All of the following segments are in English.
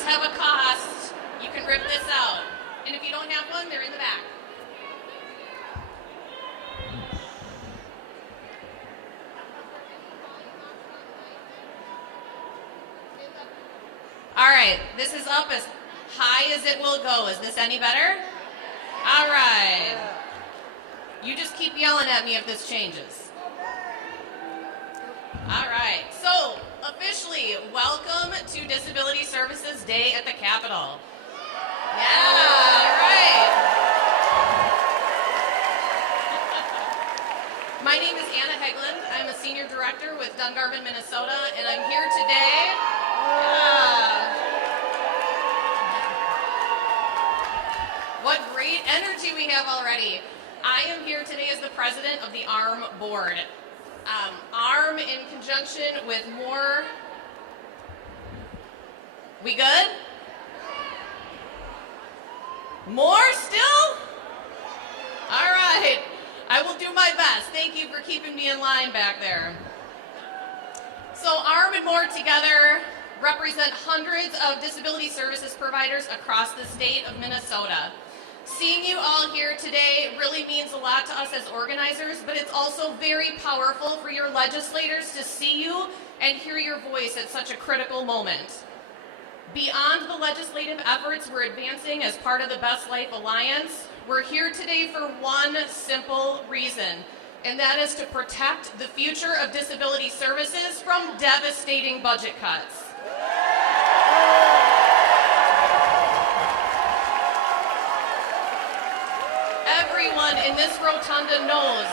cuts have a cost. You can rip this out. And if you don't have one, they're in the back. All right, this is up as high as it will go. Is this any better? All right. You just keep yelling at me if this changes. All right, so officially, welcome to Disability Services Day at the Capitol. Yeah, all right. My name is Anna Hegland. I'm a senior director with Dungarvan, Minnesota, and I'm here today. What great energy we have already. I am here today as the president of the ARRM board. ARRM in conjunction with more. We good? More still? All right. I will do my best. Thank you for keeping me in line back there. So ARRM and more together represent hundreds of disability services providers across the state of Minnesota. Seeing you all here today really means a lot to us as organizers, but it's also very powerful for your legislators to see you and hear your voice at such a critical moment. Beyond the legislative efforts we're advancing as part of the Best Life Alliance, we're here today for one simple reason, and that is to protect the future of disability services from devastating budget cuts. Everyone in this rotunda knows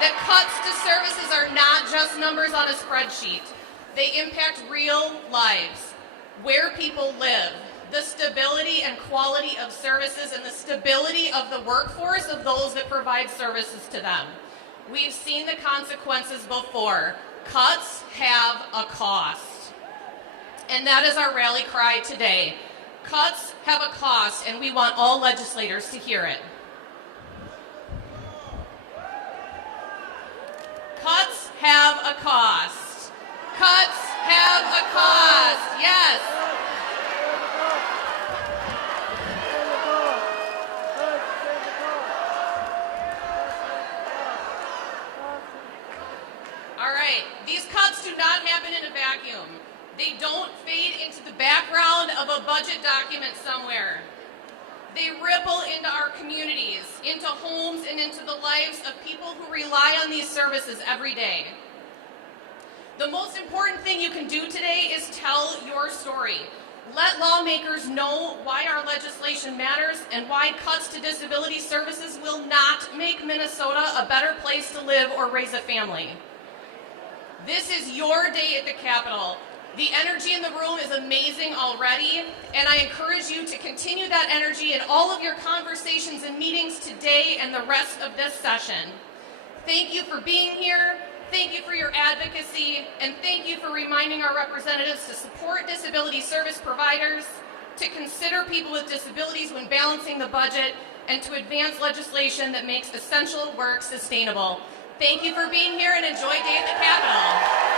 that cuts to services are not just numbers on a spreadsheet. They impact real lives, where people live, the stability and quality of services, and the stability of the workforce of those that provide services to them. We've seen the consequences before. Cuts have a cost. And that is our rally cry today. Cuts have a cost, and we want all legislators to hear it. Cuts have a cost. Cuts have a cost. Yes. All right. These cuts do not happen in a vacuum. They don't fade into the background of a budget document somewhere. They ripple into our communities, into homes, and into the lives of people who rely on these services every day. The most important thing you can do today is tell your story. Let lawmakers know why our legislation matters and why cuts to disability services will not make Minnesota a better place to live or raise a family. This is your day at the Capitol. The energy in the room is amazing already, and I encourage you to continue that energy in all of your conversations and meetings today and the rest of this session. Thank you for being here, thank you for your advocacy, and thank you for reminding our representatives to support disability service providers, to consider people with disabilities when balancing the budget, and to advance legislation that makes essential work sustainable. Thank you for being here and enjoy Day at the Capitol.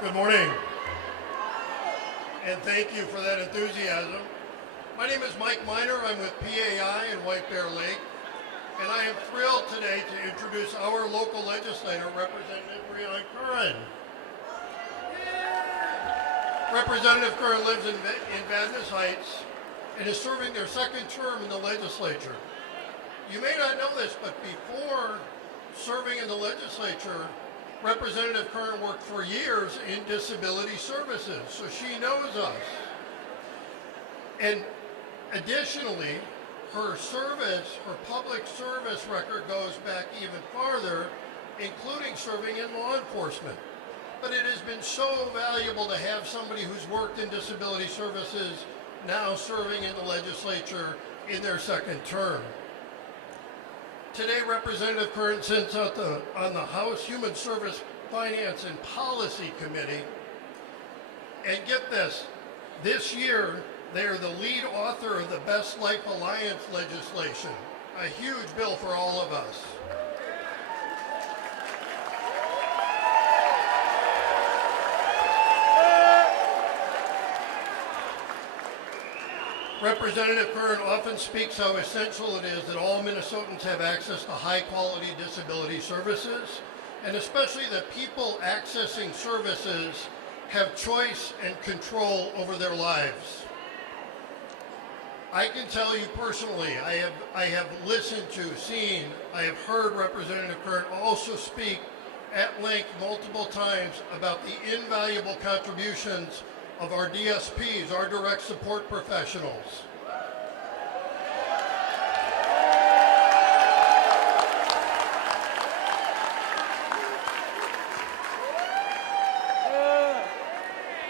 Good morning, and thank you for that enthusiasm. My name is Mike Miner. I'm with PAI in White Bear Lake, and I am thrilled today to introduce our local legislator, Representative Curran. Representative Curran lives in Vadnais Heights and is serving their second term in the legislature. You may not know this, but before serving in the legislature, Representative Curran worked for years in disability services, so she knows us. And additionally, her public service record goes back even farther, including serving in law enforcement. But it has been so valuable to have somebody who's worked in disability services now serving in the legislature in their second term. Today, Representative Curran sits on the House Human Service Finance and Policy Committee. And get this year, they are the lead author of the Best Life Alliance legislation, a huge bill for all of us. Representative Curran often speaks how essential it is that all Minnesotans have access to high-quality disability services, and especially that people accessing services have choice and control over their lives. I can tell you personally, I have listened to, seen, I have heard Representative Curran also speak at length multiple times about the invaluable contributions of our DSPs, our direct support professionals.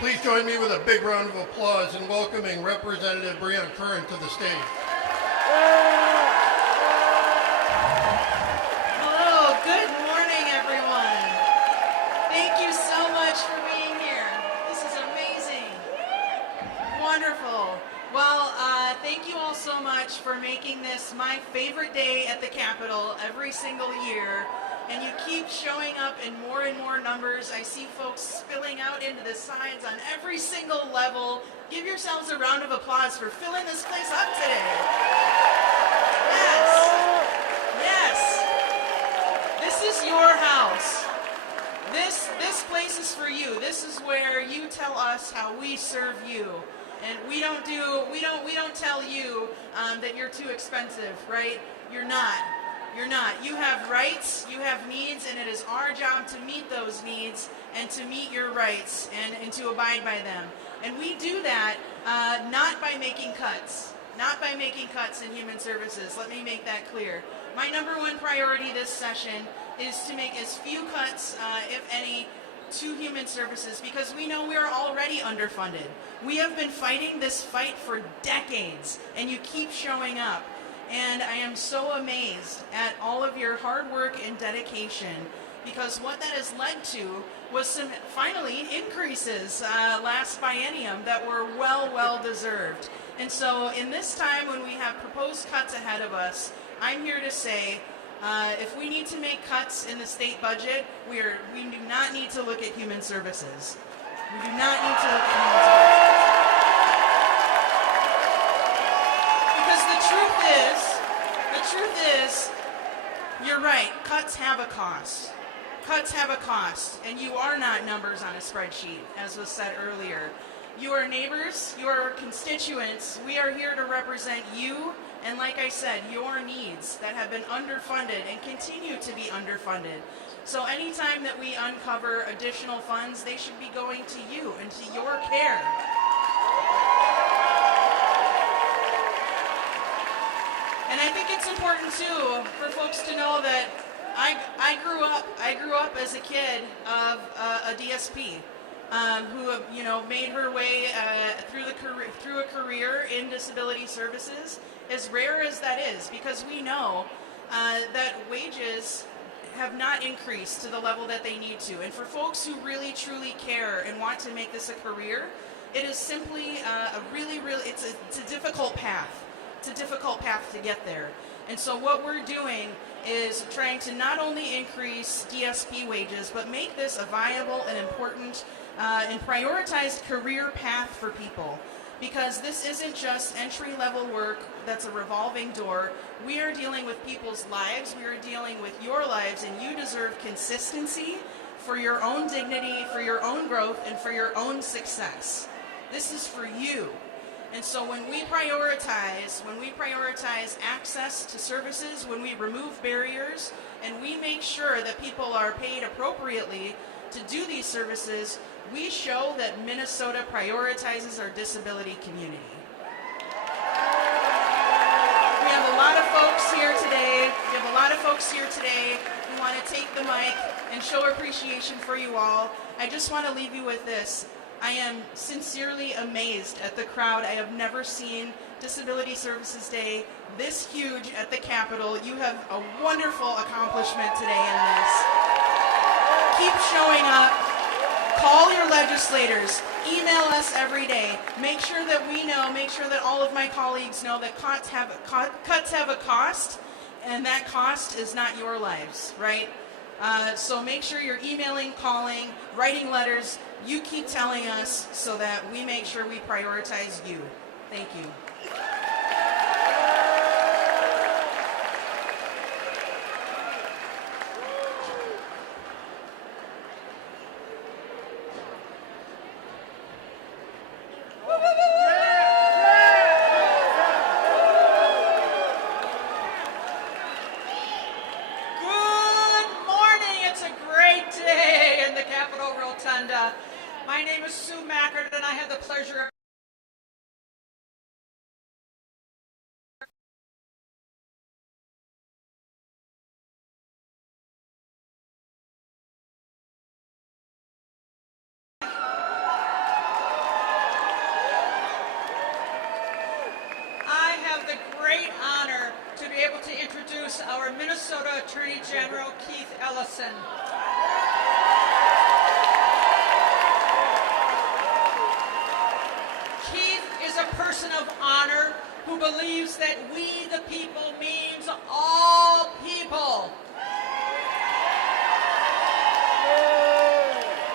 Please join me with a big round of applause in welcoming Representative Breanne Curran to the stage. Hello, good morning, everyone. Thank you so much for being here. This is amazing. Wonderful. Well, thank you all so much for making this my favorite day at the Capitol every single year. And you keep showing up in more and more numbers. I see folks spilling out into the sides on every single level. Give yourselves a round of applause for filling this place up today. Yes. Yes. This is your house. This place is for you. This is where you tell us how we serve you. And we don't tell you that you're too expensive, right? You're not. You're not. You have rights, you have needs, and it is our job to meet those needs and to meet your rights and to abide by them. And we do that not by making cuts. Not by making cuts in human services. Let me make that clear. My number one priority this session is to make as few cuts, if any, to human services, because we know we are already underfunded. We have been fighting this fight for decades, and you keep showing up. And I am so amazed at all of your hard work and dedication, because what that has led to was some, finally, increases last biennium that were well deserved. And so in this time when we have proposed cuts ahead of us, I'm here to say, if we need to make cuts in the state budget, we do not need to look at human services. We do not need to look at human services. The truth is, you're right, cuts have a cost. Cuts have a cost, and you are not numbers on a spreadsheet, as was said earlier. You are neighbors, you are constituents. We are here to represent you, and like I said, your needs that have been underfunded and continue to be underfunded. So anytime that we uncover additional funds, they should be going to you and to your care. And I think it's important too for folks to know that I grew up as a kid of a DSP who made her way through a career in disability services. As rare as that is, because we know that wages have not increased to the level that they need to. And for folks who really truly care and want to make this a career, it is simply it's a difficult path. It's a difficult path to get there. And so what we're doing is trying to not only increase DSP wages, but make this a viable and important and prioritized career path for people. Because this isn't just entry-level work that's a revolving door. We are dealing with people's lives. We are dealing with your lives, and you deserve consistency for your own dignity, for your own growth, and for your own success. This is for you. And so when we prioritize access to services, when we remove barriers, and we make sure that people are paid appropriately to do these services, we show that Minnesota prioritizes our disability community. We have a lot of folks here today. who want to take the mic and show appreciation for you all. I just want to leave you with this. I am sincerely amazed at the crowd. I have never seen Disability Services Day this huge at the Capitol. You have a wonderful accomplishment today in this. Keep showing up. Call your legislators. Email us every day. Make sure that we know, make sure that all of my colleagues know that cuts have a cost, and that cost is not your lives, right? So make sure you're emailing, calling, writing letters. You keep telling us so that we make sure we prioritize you. Thank you. My name is Schumacher, and I have the pleasure of great honor to be able to introduce our Minnesota Attorney General, Keith Ellison. Keith is a person of honor who believes that we the people means all people.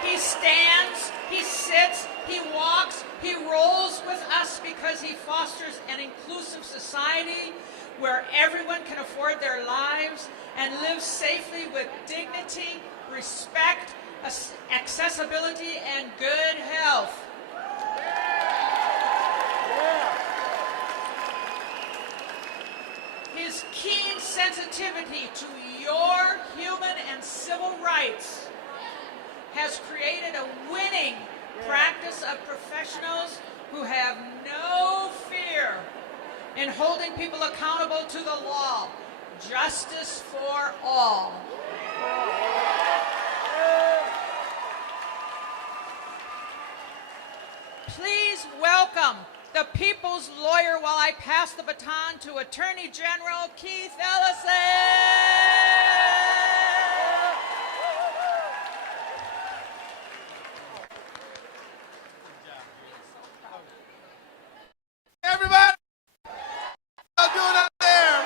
He stands, he sits, he walks, he rolls with us because he fosters an inclusive society where everyone can afford their lives and live safely with dignity, respect, accessibility, and good health. His keen sensitivity to your human and civil rights has created a winning practice of professionals who have no fear in holding people accountable to the law. Justice for all. Please welcome the people's lawyer while I pass the baton to Attorney General Keith Ellison. Everybody, how you doing out there?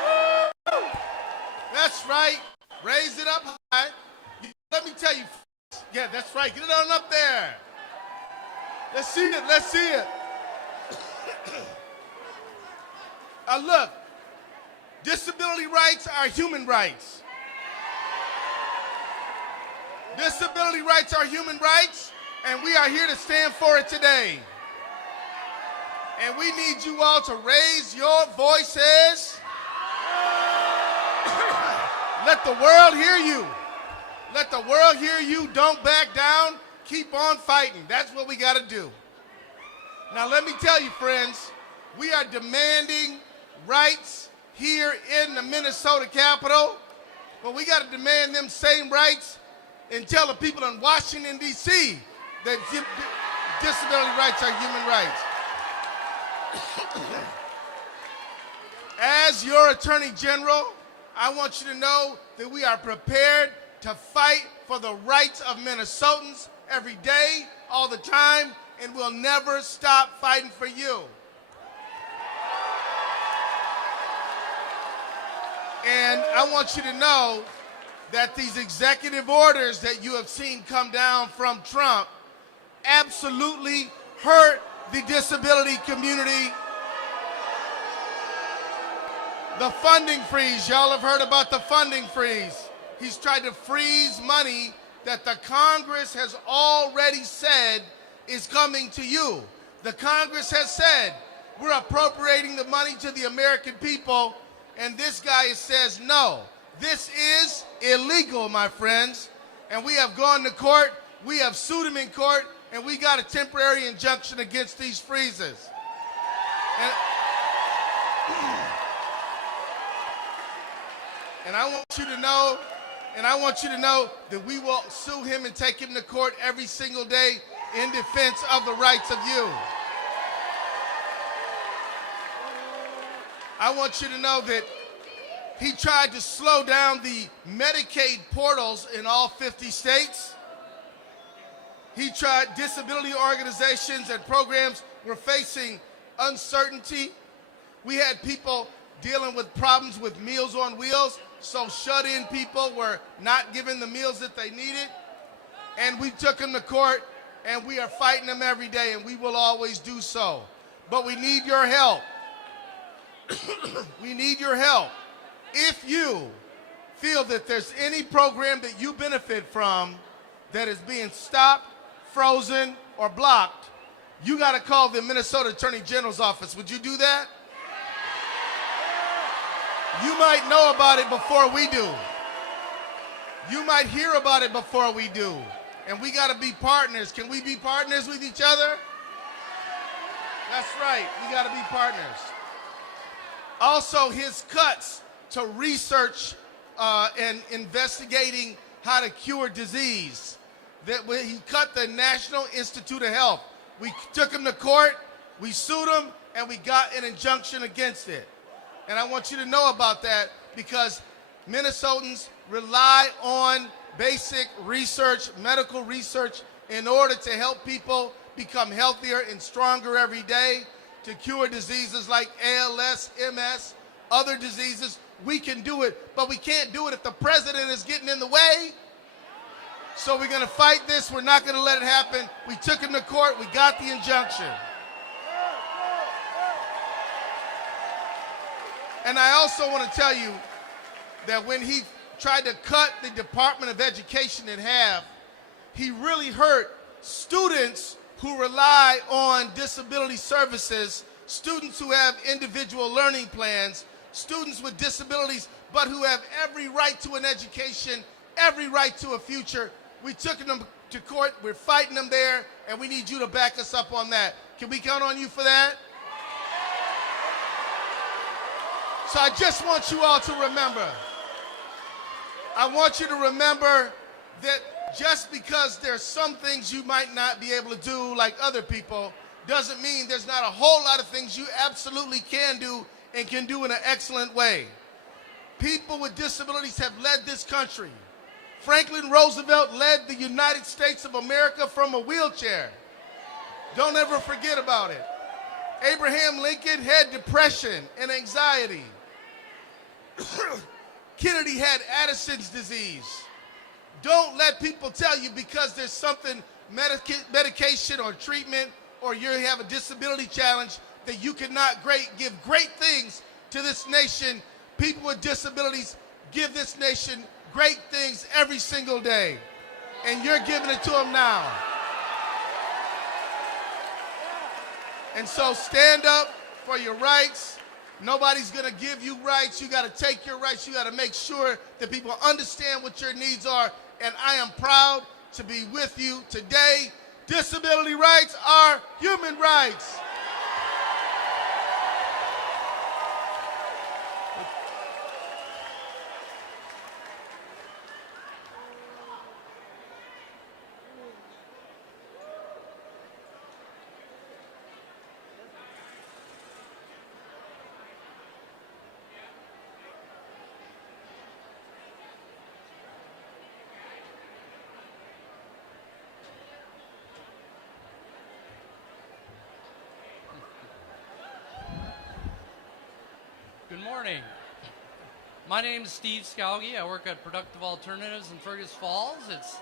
Woo! That's right. Raise it up high. Let me tell you. Yeah, that's right. Get it on up there. Let's see it. Let's see it. Look, disability rights are human rights. Disability rights are human rights, and we are here to stand for it today. And we need you all to raise your voices. Let the world hear you. Let the world hear you. Don't back down. Keep on fighting. That's what we got to do. Now, let me tell you, friends, we are demanding rights here in the Minnesota Capitol, but we got to demand them same rights and tell the people in Washington, D.C. that disability rights are human rights. As your Attorney General, I want you to know that we are prepared to fight for the rights of Minnesotans every day, all the time, and we'll never stop fighting for you. And I want you to know that these executive orders that you have seen come down from Trump absolutely hurt the disability community. The funding freeze, y'all have heard about the funding freeze. He's tried to freeze money that the Congress has already said is coming to you. The Congress has said, we're appropriating the money to the American people, and this guy says no. This is illegal, my friends, and we have gone to court, we have sued him in court, and we got a temporary injunction against these freezes. And I want you to know, that we will sue him and take him to court every single day in defense of the rights of you. I want you to know that he tried to slow down the Medicaid portals in all 50 states. He tried, disability organizations and programs were facing uncertainty. We had people dealing with problems with Meals on Wheels, so shut-in people were not given the meals that they needed. And we took them to court, and we are fighting them every day, and we will always do so. But we need your help. We need your help. If you feel that there's any program that you benefit from that is being stopped, frozen, or blocked, you got to call the Minnesota Attorney General's office. Would you do that? You might know about it before we do. You might hear about it before we do. And we got to be partners. Can we be partners with each other? That's right. We got to be partners. Also, his cuts to research and investigating how to cure disease. He cut the National Institute of Health. We took him to court, we sued him, and we got an injunction against it. And I want you to know about that because Minnesotans rely on basic research, medical research, in order to help people become healthier and stronger every day, to cure diseases like ALS, MS, other diseases. We can do it, but we can't do it if the president is getting in the way. So we're going to fight this. We're not going to let it happen. We took him to court. We got the injunction. And I also want to tell you that when he tried to cut the Department of Education in half, he really hurt students who rely on disability services, students who have individual learning plans, students with disabilities, but who have every right to an education, every right to a future. We took them to court, we're fighting them there, and we need you to back us up on that. Can we count on you for that? So I just want you all to remember. I want you to remember that just because there's some things you might not be able to do like other people, doesn't mean there's not a whole lot of things you absolutely can do and can do in an excellent way. People with disabilities have led this country. Franklin Roosevelt led the United States of America from a wheelchair. Don't ever forget about it. Abraham Lincoln had depression and anxiety. Kennedy had Addison's disease. Don't let people tell you because there's something, medication or treatment, or you have a disability challenge, that you cannot give great things to this nation. People with disabilities give this nation great things every single day. And you're giving it to them now. And so stand up for your rights. Nobody's going to give you rights. You got to take your rights. You got to make sure that people understand what your needs are. And I am proud to be with you today. Disability rights are human rights. Good morning. My name is Steve Skauge. I work at Productive Alternatives in Fergus Falls. It's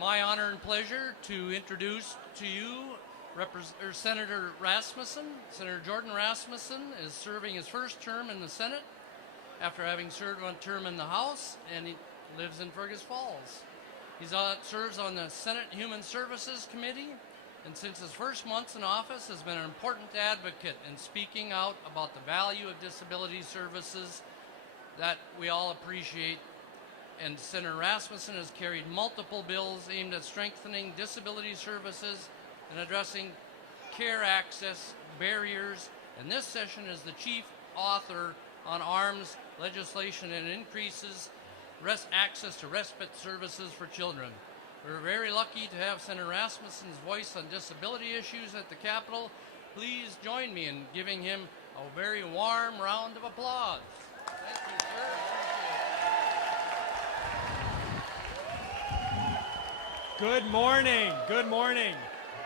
my honor and pleasure to introduce to you Senator Rasmuson. Senator Jordan Rasmuson is serving his first term in the Senate after having served one term in the House, and he lives in Fergus Falls. He serves on the Senate Human Services Committee, and since his first months in office has been an important advocate in speaking out about the value of disability services that we all appreciate. And Senator Rasmussen has carried multiple bills aimed at strengthening disability services and addressing care access barriers, and this session is the chief author on ARRM's legislation and increases access to respite services for children. We're very lucky to have Senator Rasmussen's voice on disability issues at the Capitol. Please join me in giving him a very warm round of applause. Thank you, sir. Good morning. Good morning.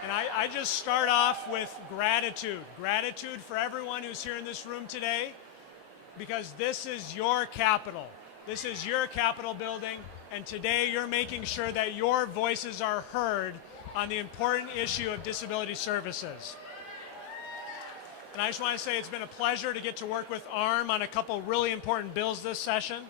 And I just start off with gratitude. Gratitude for everyone who's here in this room today, because this is your Capitol. This is your Capitol building, and today you're making sure that your voices are heard on the important issue of disability services. And I just want to say it's been a pleasure to get to work with ARRM on a couple really important bills this session.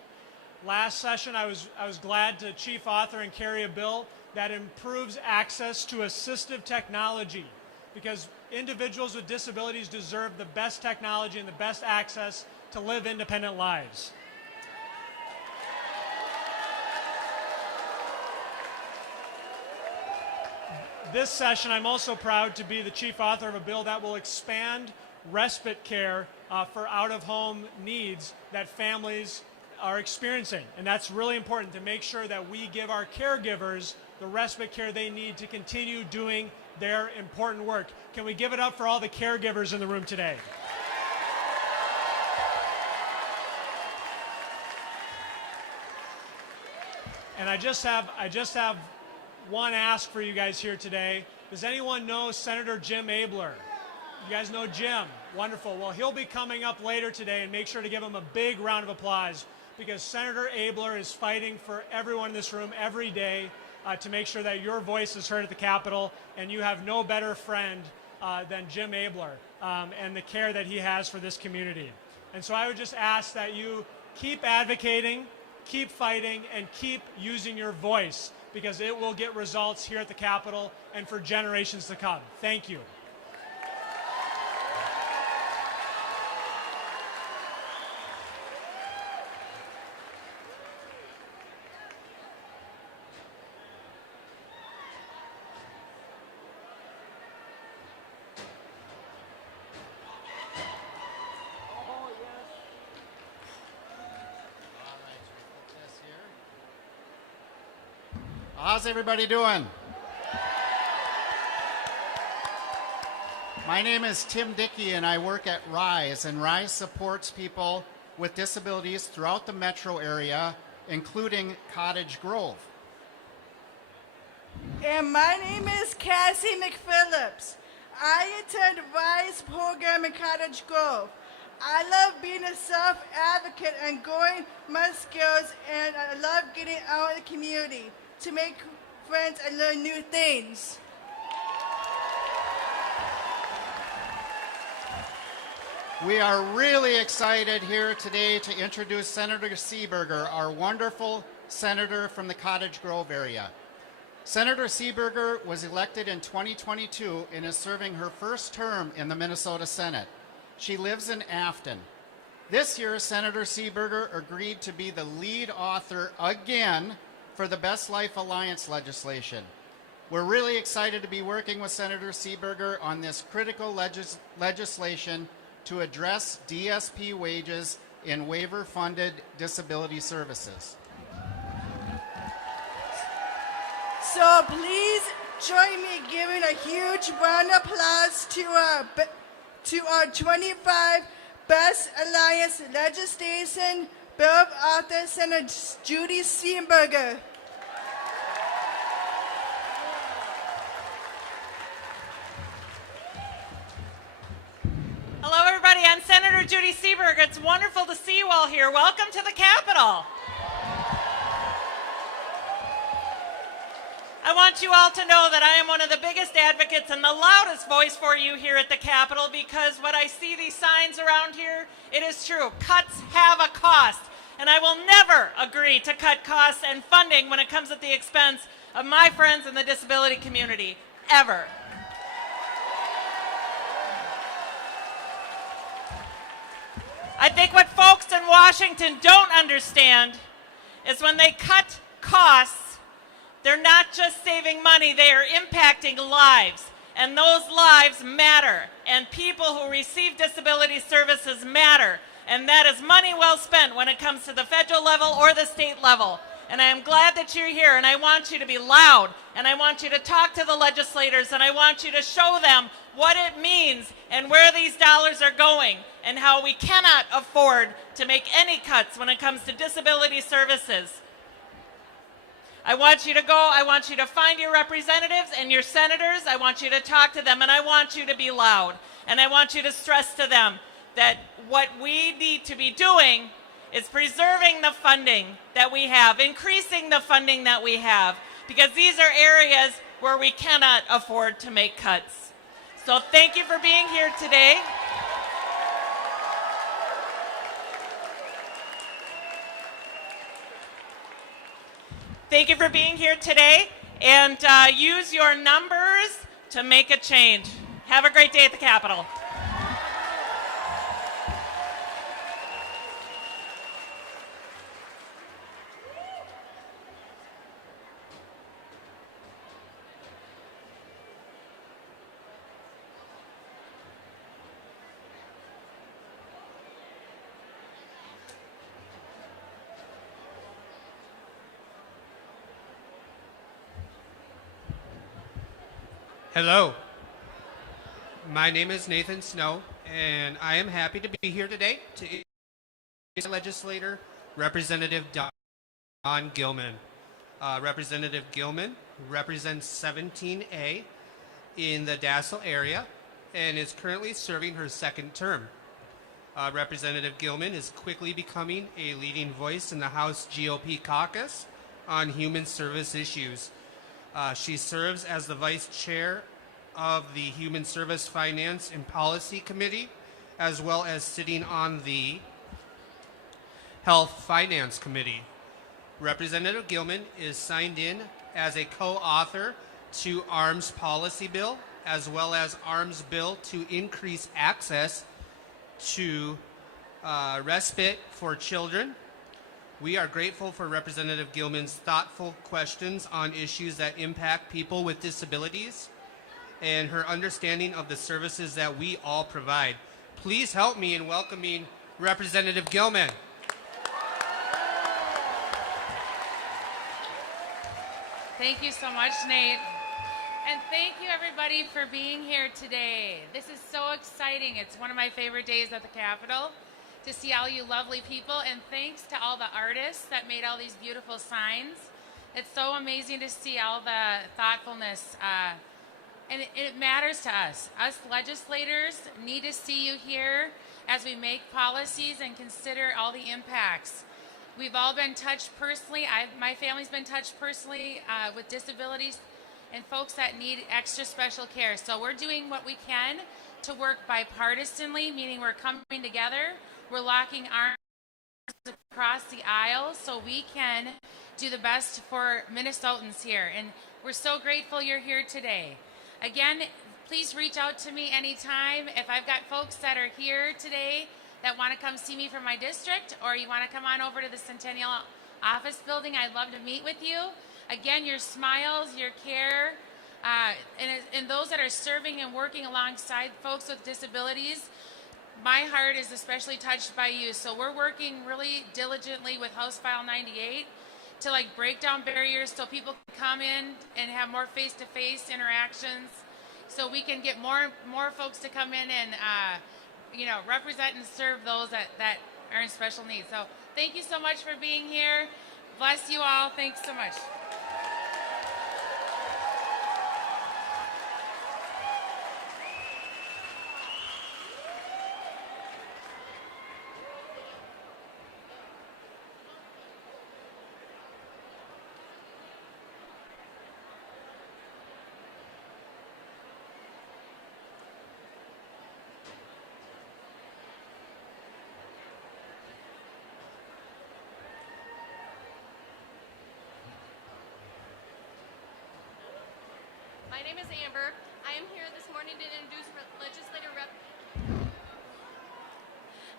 Last session, I was glad to chief author and carry a bill that improves access to assistive technology, because individuals with disabilities deserve the best technology and the best access to live independent lives. This session, I'm also proud to be the chief author of a bill that will expand respite care for out-of-home needs that families are experiencing. And that's really important, to make sure that we give our caregivers the respite care they need to continue doing their important work. Can we give it up for all the caregivers in the room today? And I just have one ask for you guys here today. Does anyone know Senator Jim Abler? You guys know Jim? Wonderful. Well, he'll be coming up later today, and make sure to give him a big round of applause, because Senator Abler is fighting for everyone in this room every day to make sure that your voice is heard at the Capitol, and you have no better friend than Jim Abler and the care that he has for this community. And so I would just ask that you keep advocating, keep fighting, and keep using your voice, because it will get results here at the Capitol and for generations to come. Thank you. How's everybody doing? My name is Tim Dickey, and I work at RISE, and RISE supports people with disabilities throughout the metro area, including Cottage Grove. And my name is Cassie McPhillips. I attend RISE program in Cottage Grove. I love being a self-advocate and growing my skills, and I love getting out in the community to make friends and learn new things. We are really excited here today to introduce Senator Seamberger, our wonderful senator from the Cottage Grove area. Senator Seamberger was elected in 2022 and is serving her first term in the Minnesota Senate. She lives in Afton. This year, Senator Seamberger agreed to be the lead author again for the Best Life Alliance legislation. We're really excited to be working with Senator Seamberger on this critical legislation to address DSP wages in waiver-funded disability services. So please join me in giving a huge round of applause to our 25 Best Alliance legislation bill author, Senator Judy Seamberger. Hello, everybody. I'm Senator Judy Seamberger. It's wonderful to see you all here. Welcome to the Capitol. I want you all to know that I am one of the biggest advocates and the loudest voice for you here at the Capitol, because when I see these signs around here, it is true. Cuts have a cost, and I will never agree to cut costs and funding when it comes at the expense of my friends in the disability community, ever. I think what folks in Washington don't understand is when they cut costs, they're not just saving money, they are impacting lives. And those lives matter. And people who receive disability services matter. And that is money well spent when it comes to the federal level or the state level. And I am glad that you're here, and I want you to be loud, and I want you to talk to the legislators, and I want you to show them what it means and where these dollars are going and how we cannot afford to make any cuts when it comes to disability services. I want you to go, I want you to find your representatives and your senators, I want you to talk to them, and I want you to be loud. And I want you to stress to them that what we need to be doing is preserving the funding that we have, increasing the funding that we have, because these are areas where we cannot afford to make cuts. So thank you for being here today. Thank you for being here today, and use your numbers to make a change. Have a great day at the Capitol. Hello, my name is Nathan Snow, and I am happy to be here today to introduce legislator Representative Don Gilman. Representative Gilman represents 17A in the Dassel area and is currently serving her second term. Representative Gilman is quickly becoming a leading voice in the House GOP caucus on human service issues. She serves as the vice chair of the Human Service Finance and Policy Committee, as well as sitting on the Health Finance Committee. Representative Gilman is signed in as a co-author to ARRM's policy bill, as well as ARRM's bill to increase access to respite for children. We are grateful for Representative Gilman's thoughtful questions on issues that impact people with disabilities and her understanding of the services that we all provide. Please help me in welcoming Representative Gilman. Thank you so much, Nate. And thank you, everybody, for being here today. This is so exciting. It's one of my favorite days at the Capitol to see all you lovely people, and thanks to all the artists that made all these beautiful signs. It's so amazing to see all the thoughtfulness, and it matters to us. Us legislators need to see you here as we make policies and consider all the impacts. We've all been touched personally. My family's been touched personally with disabilities and folks that need extra special care. So we're doing what we can to work bipartisanly, meaning we're coming together. We're locking arms across the aisle so we can do the best for Minnesotans here. And we're so grateful you're here today. Again, please reach out to me anytime. If I've got folks that are here today that want to come see me from my district, or you want to come on over to the Centennial Office Building, I'd love to meet with you. Again, your smiles, your care, and those that are serving and working alongside folks with disabilities, my heart is especially touched by you. So we're working really diligently with House File 98 to break down barriers so people can come in and have more face-to-face interactions, so we can get more folks to come in and represent and serve those that are in special needs. So thank you so much for being here. Bless you all. Thanks so much. My name is Amber. I am here this morning to introduce legislator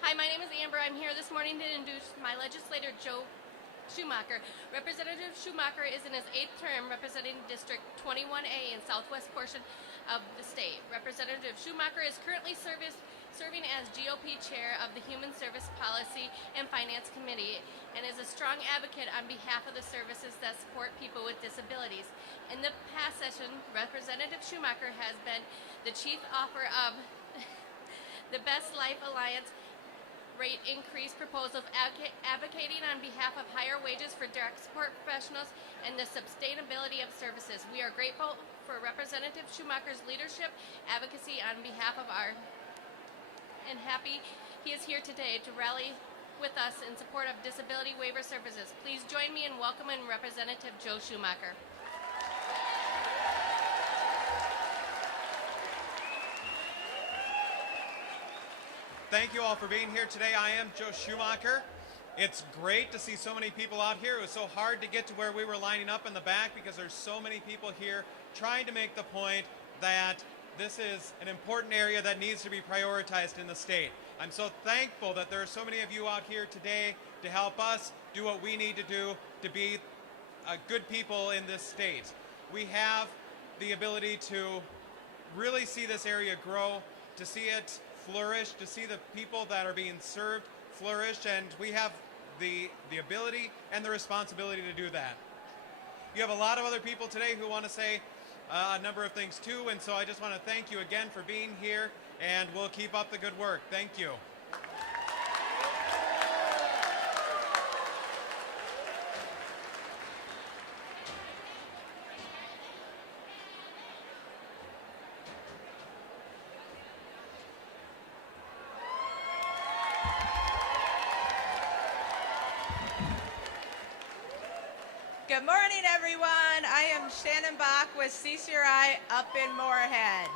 Hi, my name is Amber. I'm here this morning to introduce my legislator Joe Schumacher. Representative Schumacher is in his 8th term representing District 21A in southwest portion of the state. Representative Schumacher is currently serving as GOP Chair of the Human Service Policy and Finance Committee and is a strong advocate on behalf of the services that support people with disabilities. In the past session, Representative Schumacher has been the chief author of the Best Life Alliance rate increase proposal, advocating on behalf of higher wages for direct support professionals and the sustainability of services. We are grateful for Representative Schumacher's leadership, advocacy on behalf of and happy he is here today to rally with us in support of disability waiver services. Please join me in welcoming Representative Joe Schumacher. Thank you all for being here today. I am Joe Schumacher. It's great to see so many people out here. It was so hard to get to where we were lining up in the back because there's so many people here trying to make the point that this is an important area that needs to be prioritized in the state. I'm so thankful that there are so many of you out here today to help us do what we need to do to be good people in this state. We have the ability to really see this area grow, to see it flourish, to see the people that are being served flourish, and we have the ability and the responsibility to do that. You have a lot of other people today who want to say a number of things too, and so I just want to thank you again for being here, and we'll keep up the good work. Thank you. Good morning, everyone. I am Shannon Bach with CCRI up in Moorhead.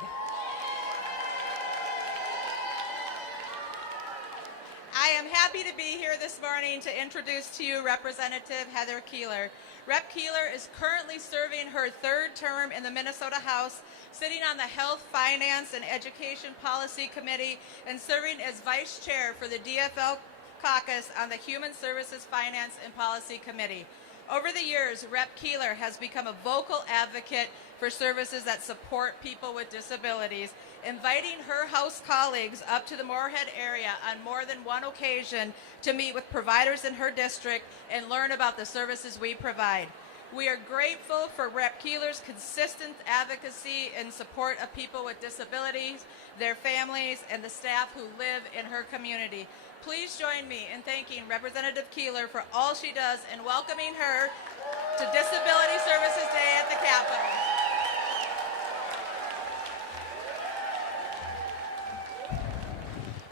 I am happy to be here this morning to introduce to you Representative Heather Keeler. Rep. Keeler is currently serving her third term in the Minnesota House, sitting on the Health, Finance, and Education Policy Committee and serving as Vice Chair for the DFL Caucus on the Human Services, Finance, and Policy Committee. Over the years, Rep. Keeler has become a vocal advocate for services that support people with disabilities, inviting her House colleagues up to the Moorhead area on more than one occasion to meet with providers in her district and learn about the services we provide. We are grateful for Rep. Keeler's consistent advocacy in support of people with disabilities, their families, and the staff who live in her community. Please join me in thanking Representative Keeler for all she does and welcoming her to Disability Services Day at the Capitol.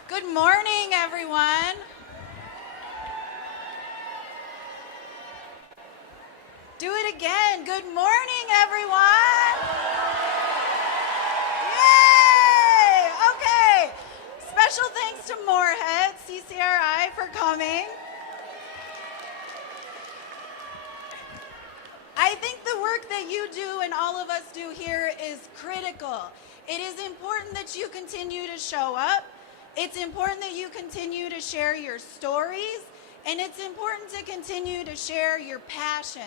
Good morning, everyone. Do it again. Good morning, everyone. Yay! Okay. Special thanks to Moorhead, CCRI, for coming. I think the work that you do and all of us do here is critical. It is important that you continue to show up. It's important that you continue to share your stories, and it's important to continue to share your passions.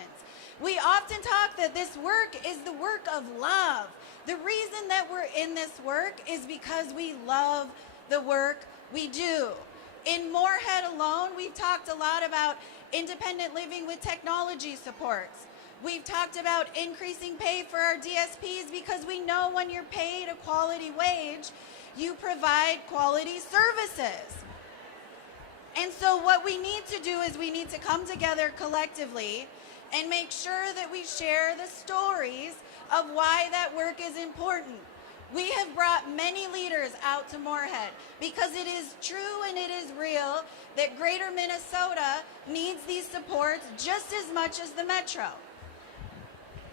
We often talk that this work is the work of love. The reason that we're in this work is because we love the work we do. In Moorhead alone, we've talked a lot about independent living with technology supports. We've talked about increasing pay for our DSPs because we know when you're paid a quality wage, you provide quality services. And so what we need to do is we need to come together collectively and make sure that we share the stories of why that work is important. We have brought many leaders out to Moorhead because it is true and it is real that Greater Minnesota needs these supports just as much as the Metro.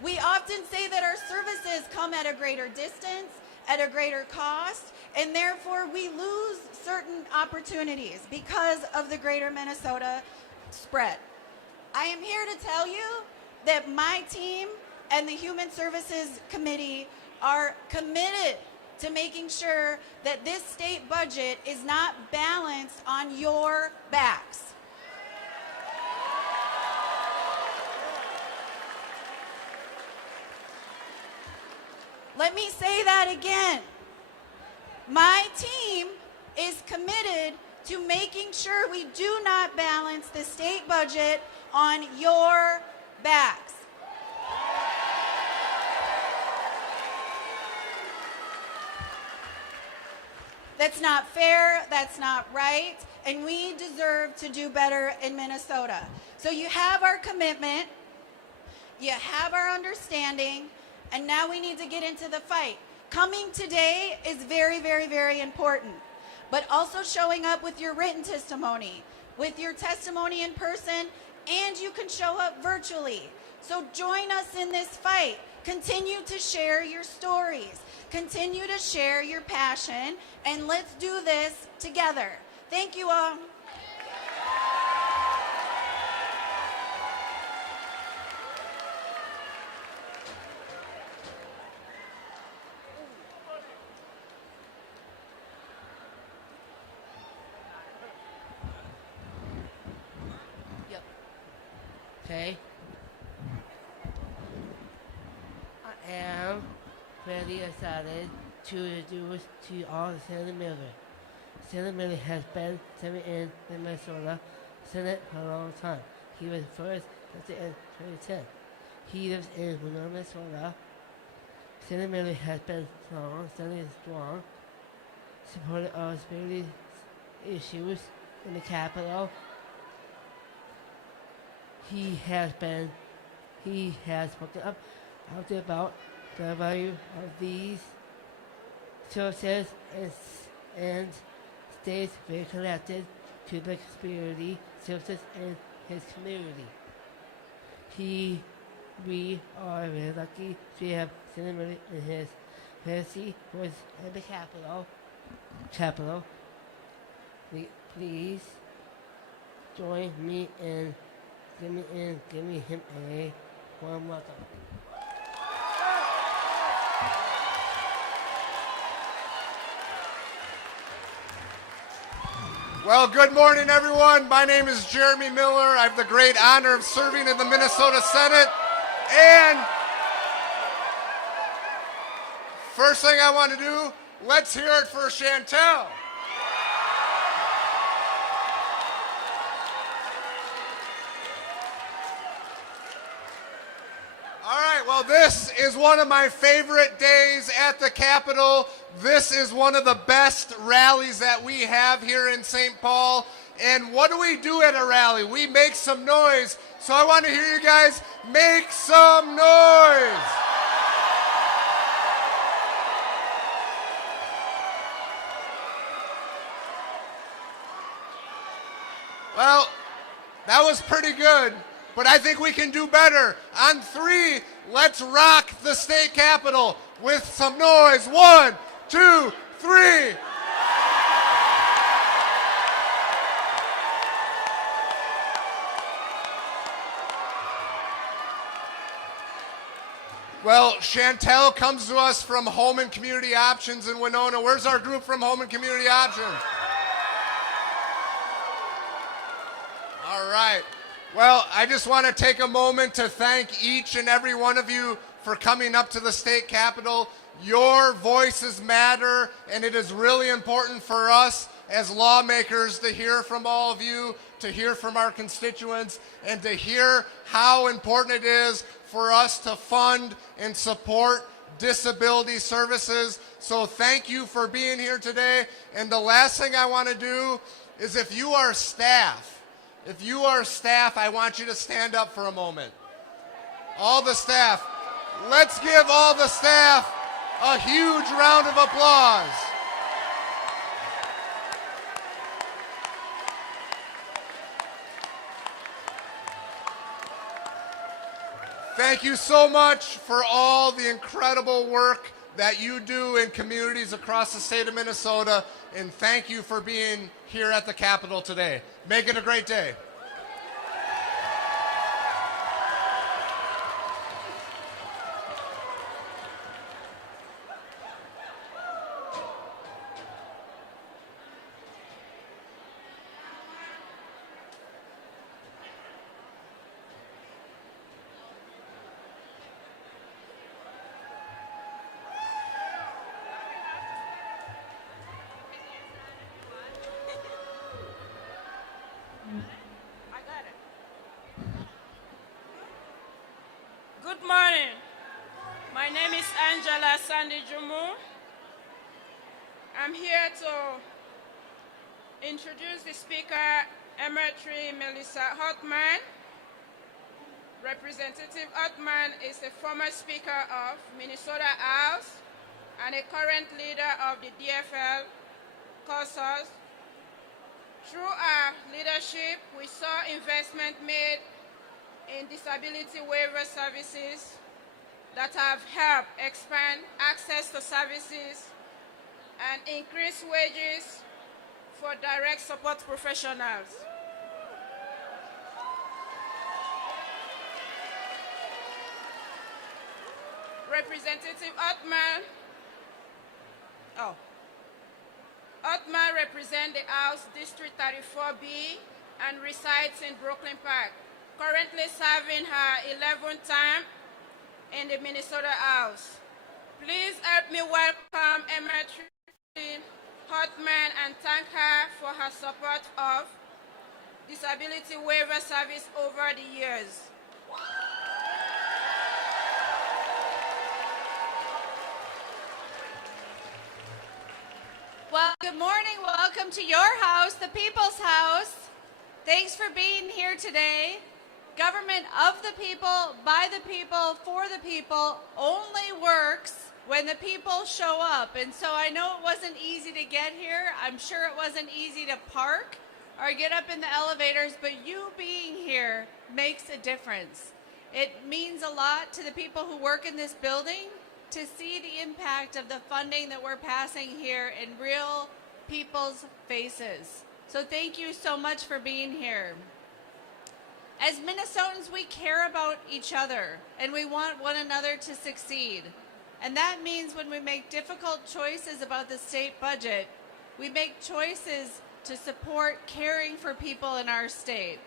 We often say that our services come at a greater distance, at a greater cost, and therefore we lose certain opportunities because of the Greater Minnesota spread. I am here to tell you that my team and the Human Services Committee are committed to making sure that this state budget is not balanced on your backs. Let me say that again. My team is committed to making sure we do not balance the state budget on your backs. That's not fair, that's not right, and we deserve to do better in Minnesota. So you have our commitment, you have our understanding, and now we need to get into the fight. Coming today is very, very, very important, but also showing up with your written testimony, with your testimony in person, and you can show up virtually. So join us in this fight. Continue to share your stories. Continue to share your passion, and let's do this together. Thank you all. Okay. I am very excited to introduce to you all Senator Miller. Senator Miller has been serving in the Minnesota Senate for a long time. He was first elected in 2010. He lives in Winona, Minnesota. Senator Miller has been strong, supporter of security issues in the Capitol. He has spoken up out about the value of these services and stays very connected to the security services in his community. We are very lucky to have Senator Miller in his presidency was in the Capitol. Please join me in giving him a warm welcome. Well, good morning, everyone. My name is Jeremy Miller. I have the great honor of serving in the Minnesota Senate. And first thing I want to do, let's hear it for Chantel. All right, well, this is one of my favorite days at the Capitol. This is one of the best rallies that we have here in St. Paul. And what do we do at a rally? We make some noise. So I want to hear you guys make some noise. Well, that was pretty good. But I think we can do better. On 3, let's rock the state capitol with some noise. 1, 2, 3. Well, Chantel comes to us from Home and Community Options in Winona. Where's our group from Home and Community Options? All right. Well, I just want to take a moment to thank each and every one of you for coming up to the state capitol. Your voices matter, and it is really important for us as lawmakers to hear from all of you, to hear from our constituents, and to hear how important it is for us to fund and support disability services. So thank you for being here today. And the last thing I want to do is if you are staff, I want you to stand up for a moment. All the staff. Let's give all the staff a huge round of applause. Thank you so much for all the incredible work that you do in communities across the state of Minnesota, and thank you for being here at the Capitol today. Make it a great day. I got it. Good morning. My name is Angela Sandy Jumu. I'm here to introduce the speaker, Emetry Melissa Utman. Representative Utman is a former Speaker of Minnesota House and a current leader of the DFL caucus. Through our leadership, we saw investment made in disability waiver services that have helped expand access to services and increase wages for direct support professionals. Representative Utman represents the House District 34B and resides in Brooklyn Park, currently serving her 11th term in the Minnesota House. Please help me welcome Emetry Utman and thank her for her support of disability waiver service over the years. Well, good morning. Welcome to your house, the People's House. Thanks for being here today. Government of the people, by the people, for the people only works when the people show up. And so I know it wasn't easy to get here. I'm sure it wasn't easy to park or get up in the elevators, but you being here makes a difference. It means a lot to the people who work in this building to see the impact of the funding that we're passing here in real people's faces. So thank you so much for being here. As Minnesotans, we care about each other and we want one another to succeed. And that means when we make difficult choices about the state budget, we make choices to support caring for people in our state.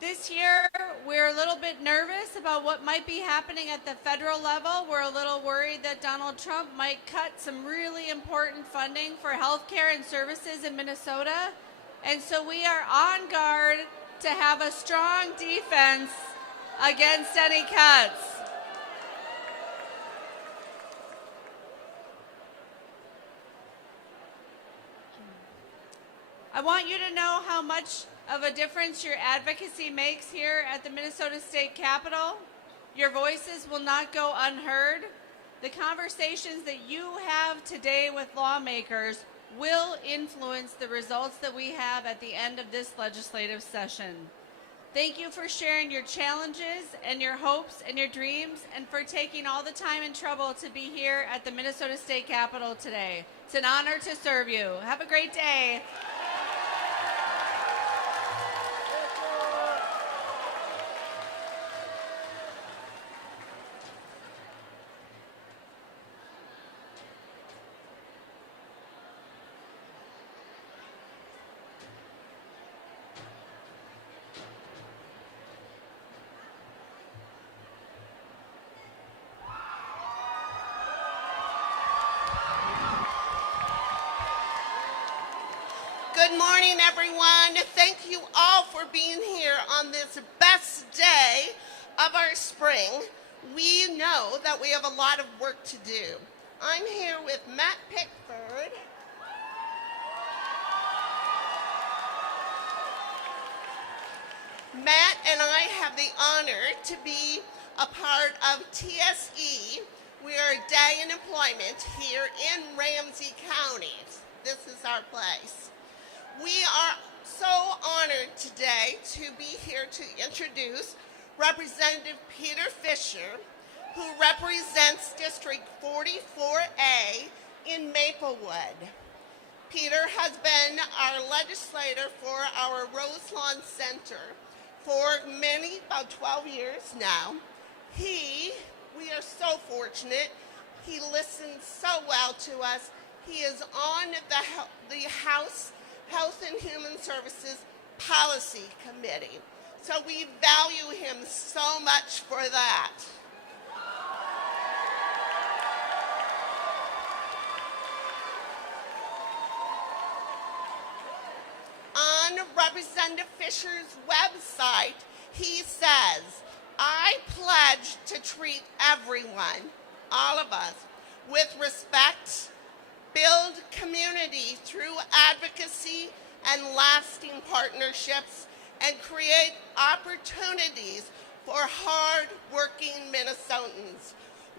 This year, we're a little bit nervous about what might be happening at the federal level. We're a little worried that Donald Trump might cut some really important funding for healthcare and services in Minnesota. And so we are on guard to have a strong defense against any cuts. I want you to know how much of a difference your advocacy makes here at the Minnesota State Capitol. Your voices will not go unheard. The conversations that you have today with lawmakers will influence the results that we have at the end of this legislative session. Thank you for sharing your challenges and your hopes and your dreams and for taking all the time and trouble to be here at the Minnesota State Capitol today. It's an honor to serve you. Have a great day. Good morning, everyone. Thank you all for being here on this best day of our spring. We know that we have a lot of work to do. I'm here with Matt Pickford. Matt and I have the honor to be a part of TSE. We are a day in employment here in Ramsey County. This is our place. We are so honored today to be here to introduce Representative Peter Fiser, who represents District 44A in Maplewood. Peter has been our legislator for our Roselawn Center for about 12 years now. We are so fortunate. He listens so well to us. He is on the House Health and Human Services Policy Committee. So we value him so much for that. on Representative Fisher's website, he says, I pledge to treat everyone, all of us, with respect, build community through advocacy and lasting partnerships, and create opportunities for hard-working Minnesotans.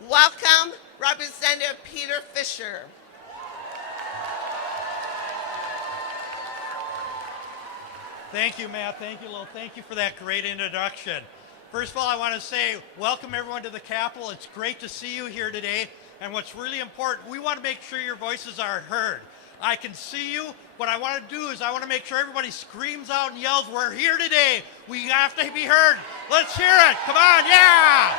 Welcome, Representative Peter Fisher. Thank you, Matt. Thank you, Lil. Thank you for that great introduction. First of all, I want to say welcome everyone to the Capitol. It's great to see you here today. And what's really important, we want to make sure your voices are heard. I can see you. What I want to do is I want to make sure everybody screams out and yells, we're here today. We have to be heard. Let's hear it. Come on, yeah!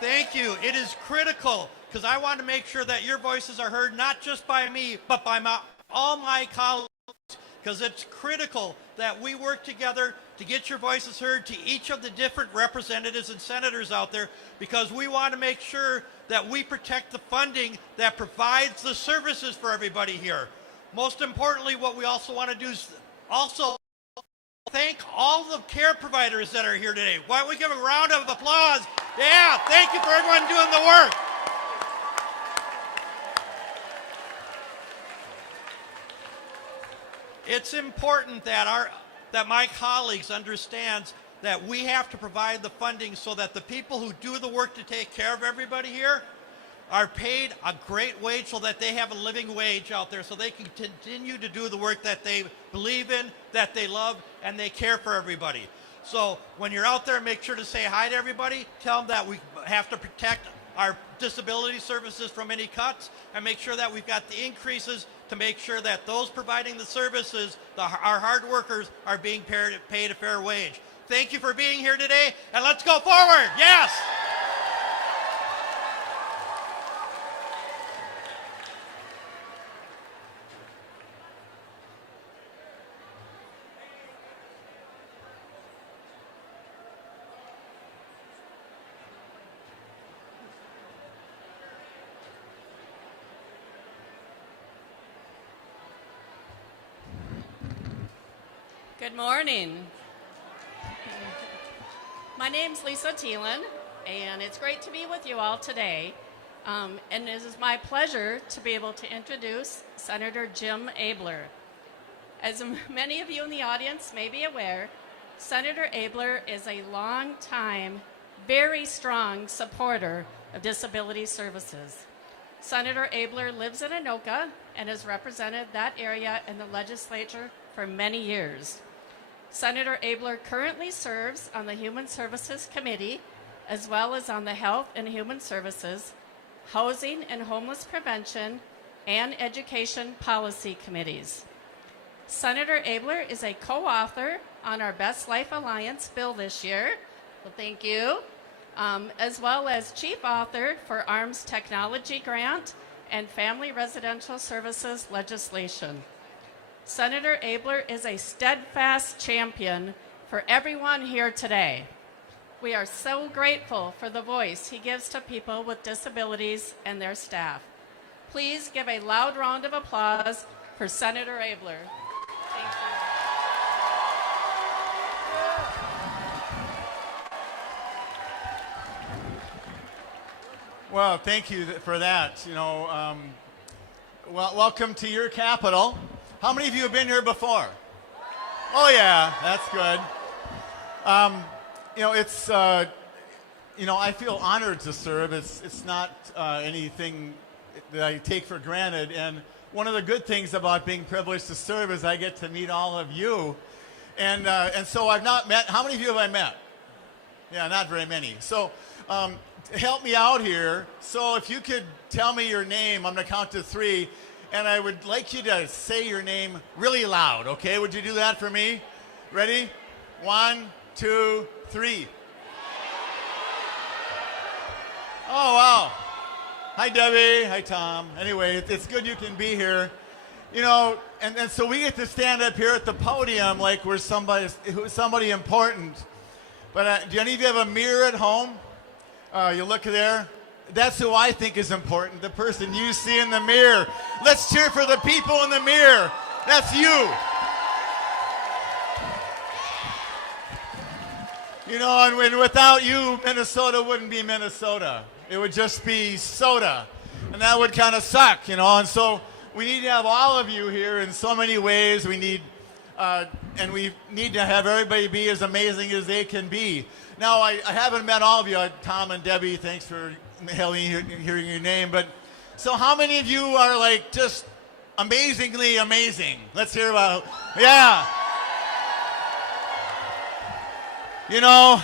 Thank you. It is critical because I want to make sure that your voices are heard, not just by me, but by all my colleagues, because it's critical that we work together to get your voices heard to each of the different representatives and senators out there, because we want to make sure that we protect the funding that provides the services for everybody here. Most importantly, what we also want to do is also thank all the care providers that are here today. Why don't we give a round of applause? Yeah, thank you for everyone doing the work. It's important that my colleagues understands that we have to provide the funding so that the people who do the work to take care of everybody here are paid a great wage so that they have a living wage out there so they can continue to do the work that they believe in, that they love, and they care for everybody. So when you're out there, make sure to say hi to everybody, tell them that we have to protect our disability services from any cuts, and make sure that we've got the increases to make sure that those providing the services, our hard workers, are being paid a fair wage. Thank you for being here today, and let's go forward. Yes! Good morning. My name's Lisa Thielen, and it's great to be with you all today. And it is my pleasure to be able to introduce Senator Jim Abler. As many of you in the audience may be aware, Senator Abler is a long-time, very strong supporter of disability services. Senator Abler lives in Anoka and has represented that area in the legislature for many years. Senator Abler currently serves on the Human Services Committee, as well as on the Health and Human Services, Housing and Homeless Prevention, and Education Policy Committees. Senator Abler is a co-author on our Best Life Alliance bill this year, so thank you, as well as chief author for ARRM's Technology Grant and Family Residential Services legislation. Senator Abler is a steadfast champion for everyone here today. We are so grateful for the voice he gives to people with disabilities and their staff. Please give a loud round of applause for Senator Abler. Thank you. Well, thank you for that. Welcome to your capital. How many of you have been here before? Oh yeah, that's good. I feel honored to serve. It's not anything that I take for granted. And one of the good things about being privileged to serve is I get to meet all of you. And so I've not met. How many of you have I met? Yeah, not very many. So help me out here. So if you could tell me your name, I'm going to count to 3. And I would like you to say your name really loud, okay? Would you do that for me? Ready? 1, 2, 3. Oh, wow. Hi, Debbie. Hi, Tom. Anyway, it's good you can be here. And so we get to stand up here at the podium like we're somebody important. But do any of you have a mirror at home? You look there. That's who I think is important, the person you see in the mirror. Let's cheer for the people in the mirror. That's you. You know, and without you, Minnesota wouldn't be Minnesota. It would just be soda. And that would kind of suck, you know. And so we need to have all of you here in so many ways. We need, and we need to have everybody be as amazing as they can be. Now, I haven't met all of you. Tom and Debbie, thanks for hearing your name. But so how many of you are like just amazingly amazing? Let's hear about, yeah. You know,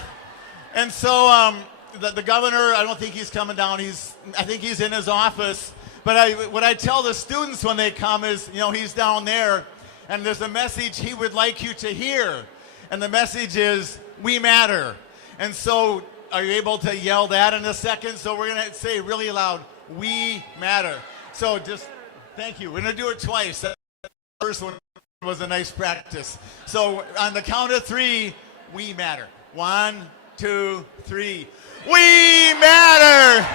and so the governor, I don't think he's coming down. I think he's in his office. But what I tell the students when they come is, you know, he's down there, and there's a message he would like you to hear. And the message is, we matter. And so are you able to yell that in a second? So we're going to say really loud, we matter. So just, thank you. We're going to do it twice. That first one was a nice practice. So on the count of 3, we matter. 1, 2, 3. We matter!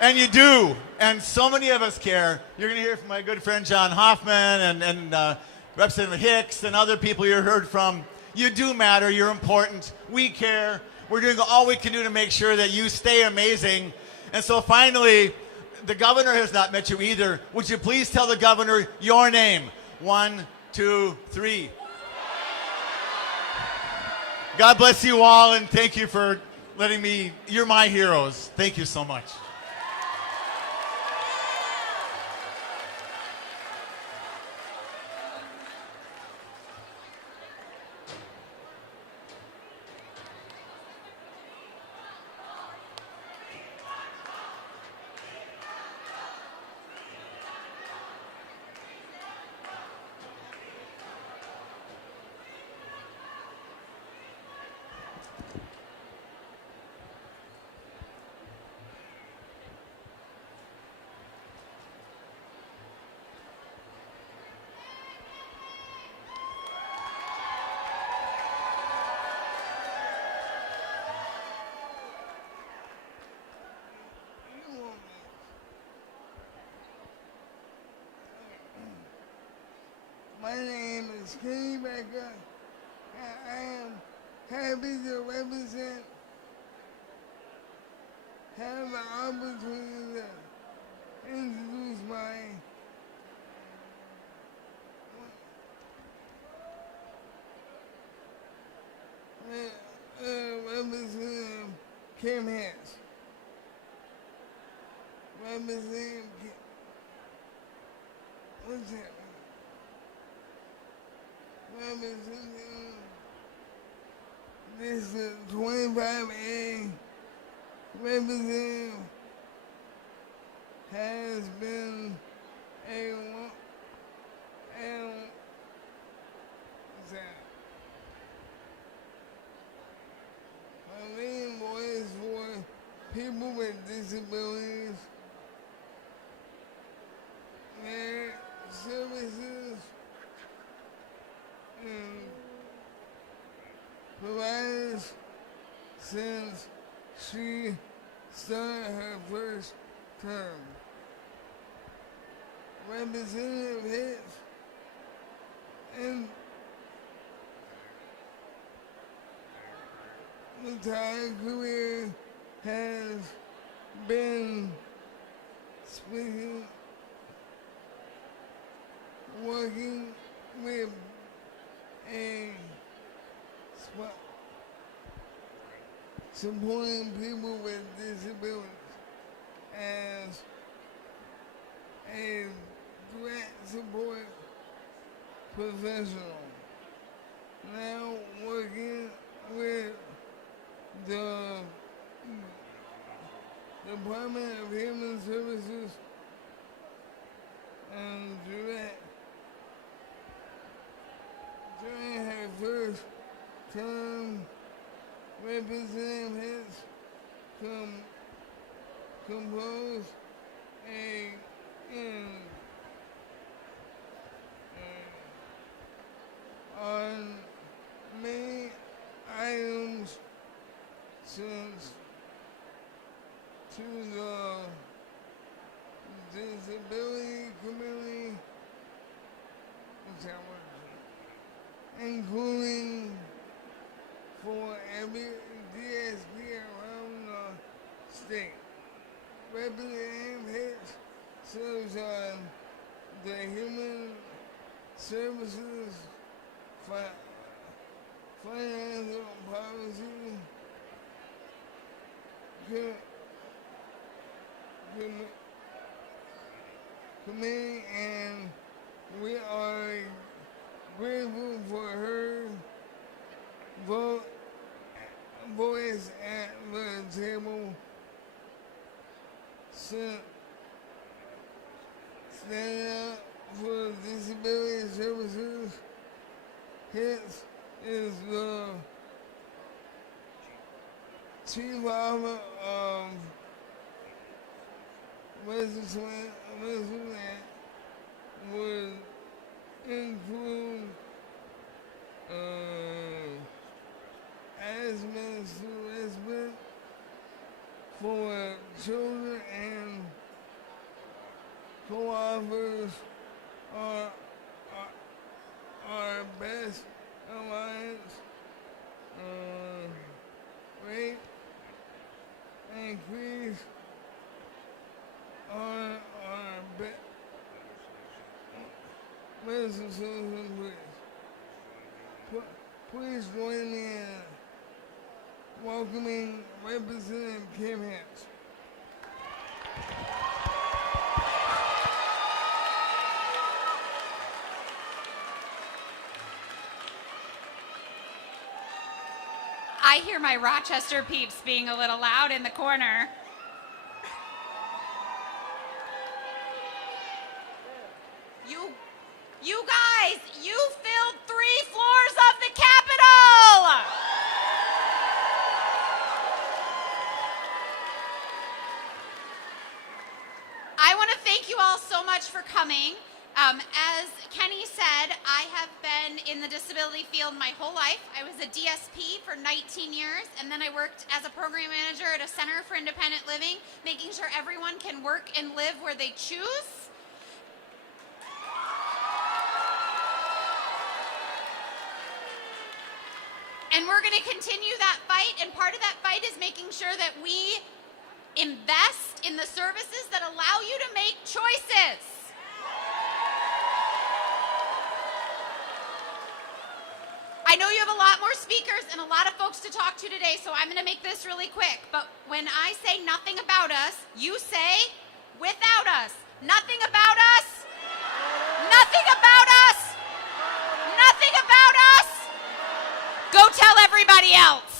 And you do. And so many of us care. You're going to hear from my good friend John Hoffman and Representative Hicks and other people you heard from. You do matter. You're important. We care. We're doing all we can do to make sure that you stay amazing. And so finally, the governor has not met you either. Would you please tell the governor your name? 1, 2, 3. God bless you all, and thank you for letting me, you're my heroes. Thank you so much. My name is Seamberger, and I am happy to represent, have the opportunity to introduce my Representative Kim Hess. Representative Kim. What's that? Representative District 25A. Representative has been a main voice for people with disabilities, their services, and providers since she started her first term. Representative Hicks and the entire career has been speaking, working with a spot, supporting people with disabilities as a grant support professional. Now working with the Department of Human Services and direct during her first term, Representative Hicks composed on many items since to the Disability Committee, including for every DSP around the state. Representative Hicks serves on the Human Services Financial Policy Committee, and we are grateful for her voice at the table. Standing up for disability services. Hicks is the chief author of legislation that would include respite for children, and co-authors our best alliance, rape and increase our best legislation. Please join me in welcoming Representative Kim Hicks. I hear my Rochester peeps being a little loud in the corner. You guys, you filled 3 floors of the Capitol! I want to thank you all so much for coming. As Kenny said, I have been in the disability field my whole life. I was a DSP for 19 years, and then I worked as a program manager at a Center for Independent Living, making sure everyone can work and live where they choose. And we're going to continue that fight, and part of that fight is making sure that we invest in the services that allow you to make choices. I know you have a lot more speakers and a lot of folks to talk to today, so I'm going to make this really quick. But when I say nothing about us, you say without us. Nothing about us. Nothing about us. Nothing about us. Go tell everybody else.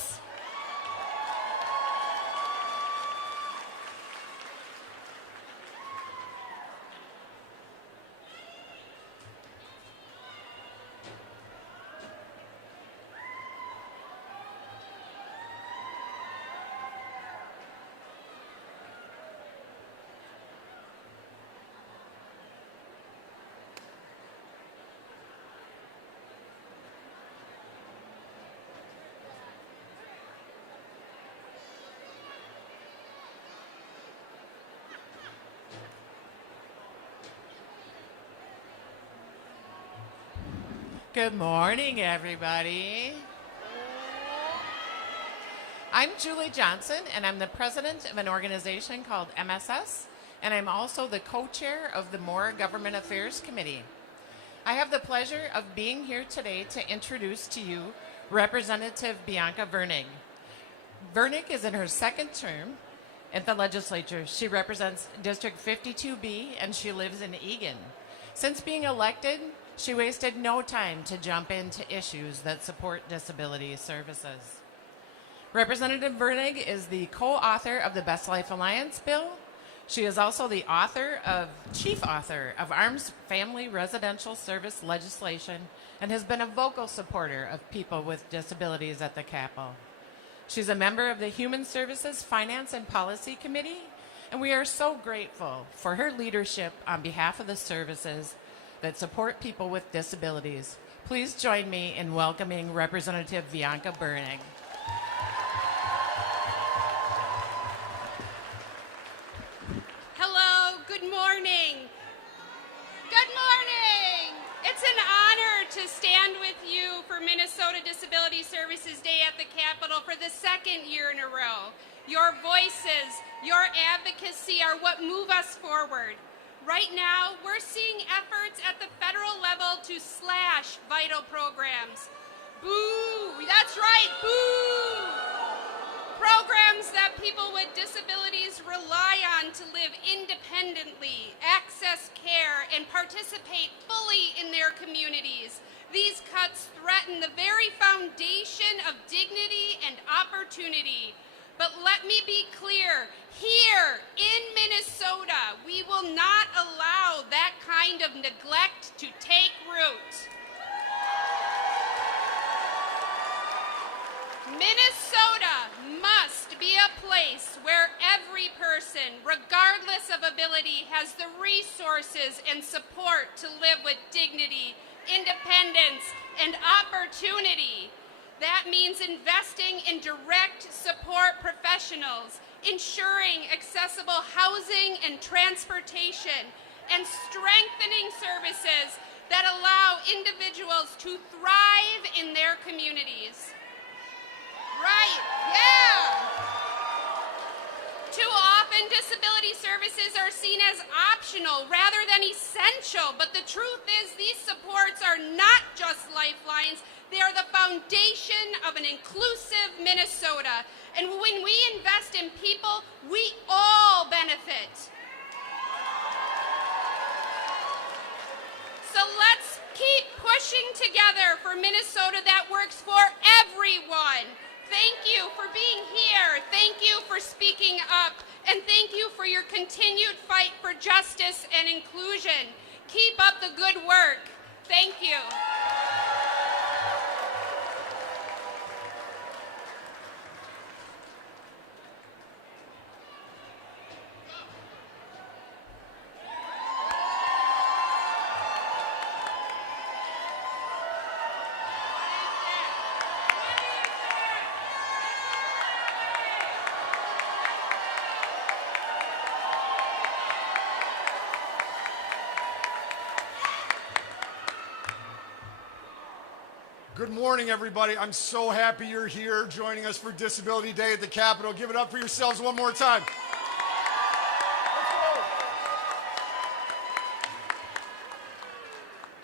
Good morning, everybody. I'm Julie Johnson, and I'm the president of an organization called MSS, and I'm also the co-chair of the Moore Government Affairs Committee. I have the pleasure of being here today to introduce to you Representative Bianca Verning. Verning is in her 2nd term at the legislature. She represents District 52B, and she lives in Eagan. Since being elected, she wasted no time to jump into issues that support disability services. Representative Verning is the co-author of the Best Life Alliance bill. She is also the chief author of ARRM's family residential service legislation and has been a vocal supporter of people with disabilities at the Capitol. She's a member of the Human Services Finance and Policy Committee, and we are so grateful for her leadership on behalf of the services that support people with disabilities. Please join me in welcoming Representative Bianca Verning. to stand with you for Minnesota Disability Services Day at the Capitol for the second year in a row. Your voices, your advocacy are what move us forward. Right now, we're seeing efforts at the federal level to slash vital programs. Boo! That's right, boo! Programs that people with disabilities rely on to live independently, access care, and participate fully in their communities. These cuts threaten the very foundation of dignity and opportunity. But let me be clear, here in Minnesota, we will not allow that kind of neglect to take root. Minnesota must be a place where every person, regardless of ability, has the resources and support to live with dignity, independence, and opportunity. That means investing in direct support professionals, ensuring accessible housing and transportation, and strengthening services that allow individuals to thrive in their communities. Right, yeah! Too often, disability services are seen as optional rather than essential, but the truth is these supports are not just lifelines, they are the foundation of an inclusive Minnesota. And when we invest in people, we all benefit. So let's keep pushing together for Minnesota that works for everyone. Thank you for being here. Thank you for speaking up. And thank you for your continued fight for justice and inclusion. Keep up the good work. Thank you. Good morning, everybody. I'm so happy you're here joining us for Disability Day at the Capitol. Give it up for yourselves one more time.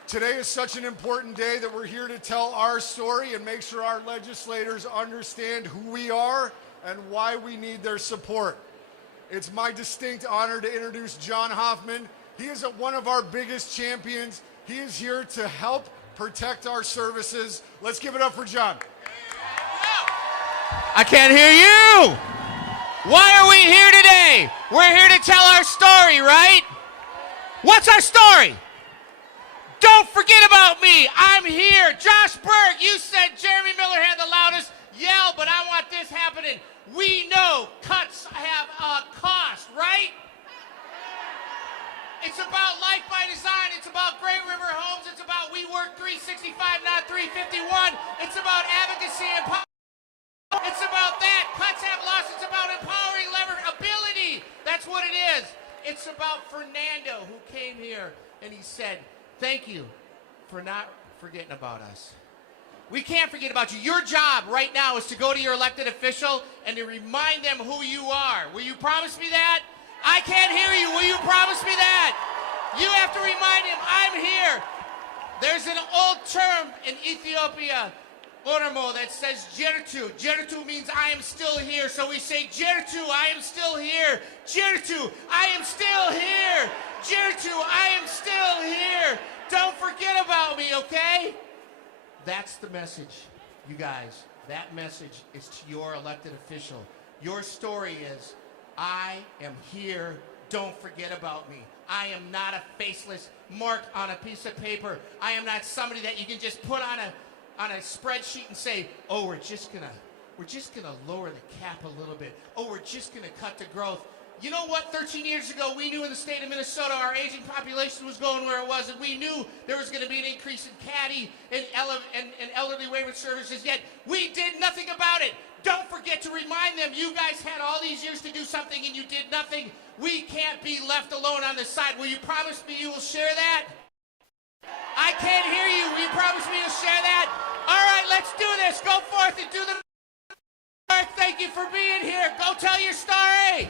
Today is such an important day that we're here to tell our story and make sure our legislators understand who we are and why we need their support. It's my distinct honor to introduce John Hoffman. He is one of our biggest champions. He is here to help protect our services. Let's give it up for John. I can't hear you. Why are we here today? We're here to tell our story, right? What's our story? Don't forget about me. I'm here. Josh Berg, you said Jeremy Miller had the loudest yell, but I want this happening. We know cuts have a cost, right? It's about life by design. It's about Great River Homes. It's about we work 365, not 351. It's about advocacy and power. It's about that. Cuts have lost. It's about empowering ability. That's what it is. It's about Fernando, who came here and he said, thank you for not forgetting about us. We can't forget about you. Your job right now is to go to your elected official and to remind them who you are. Will you promise me that? I can't hear you. Will you promise me that? You have to remind him, I'm here. There's an old term in Ethiopia, Oromo, that says Jertu. Jertu means I am still here. So we say, Jertu, I am still here. Jertu, I am still here. Jertu, I am still here. Don't forget about me, okay? That's the message, you guys. That message is to your elected official. Your story is, I am here. Don't forget about me. I am not a faceless mark on a piece of paper. I am not somebody that you can just put on a spreadsheet and say, oh, we're just gonna lower the cap a little bit. Oh, we're just gonna cut the growth. You know what? 13 years ago, we knew in the state of Minnesota our aging population was going where it was, and we knew there was going to be an increase in caddy and elderly waiver services, yet we did nothing about it. Don't forget to remind them, you guys had all these years to do something and you did nothing. We can't be left alone on this side. Will you promise me you will share that? I can't hear you. Will you promise me you'll share that? All right, let's do this. Go forth and do the work. Thank you for being here. Go tell your story.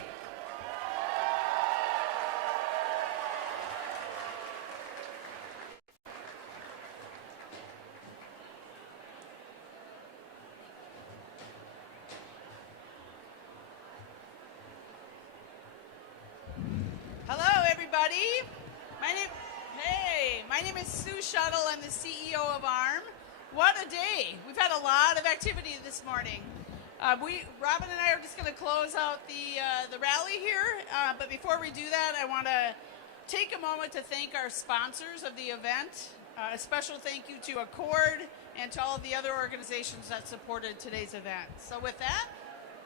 Hello, everybody. My name is Sue Shuttle. I'm the CEO of ARRM. What a day. We've had a lot of activity this morning. Robin and I are just going to close out the rally here. But before we do that, I want to take a moment to thank our sponsors of the event. A special thank you to Accord and to all of the other organizations that supported today's event. So with that,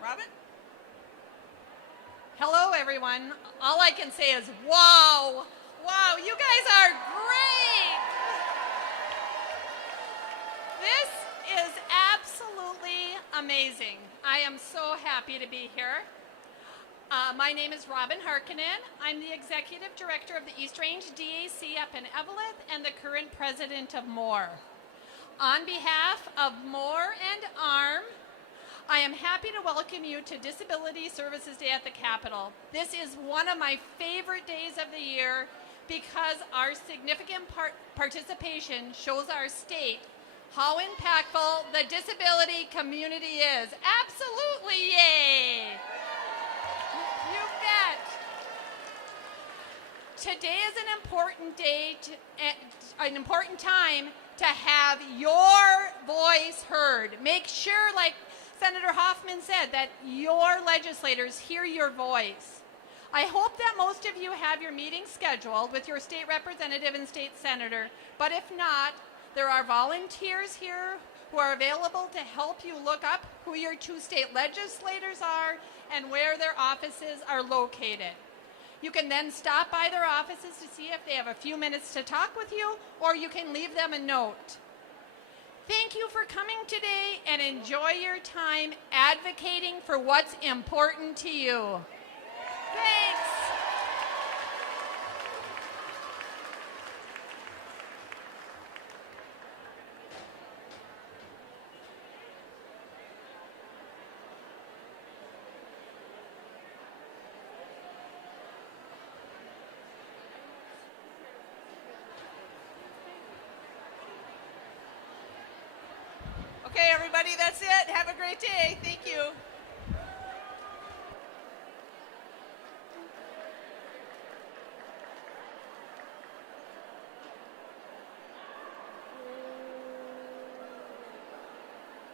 Robin? Hello, everyone. All I can say is, wow. Wow, you guys are great. This is absolutely amazing. I am so happy to be here. My name is Robin Harkonnen. I'm the Executive Director of the East Range DAC up in Eveleth and the current President of MORE. On behalf of MORE and ARRM, I am happy to welcome you to Disability Services Day at the Capitol. This is one of my favorite days of the year because our significant participation shows our state how impactful the disability community is. Absolutely, yay! You bet. Today is an important day, an important time to have your voice heard. Make sure, like Senator Hoffman said, that your legislators hear your voice. I hope that most of you have your meeting scheduled with your state representative and state senator, but if not, there are volunteers here who are available to help you look up who your two state legislators are and where their offices are located. You can then stop by their offices to see if they have a few minutes to talk with you, or you can leave them a note. Thank you for coming today and enjoy your time advocating for what's important to you. Thanks. Okay, everybody, that's it. Have a great day. Thank you.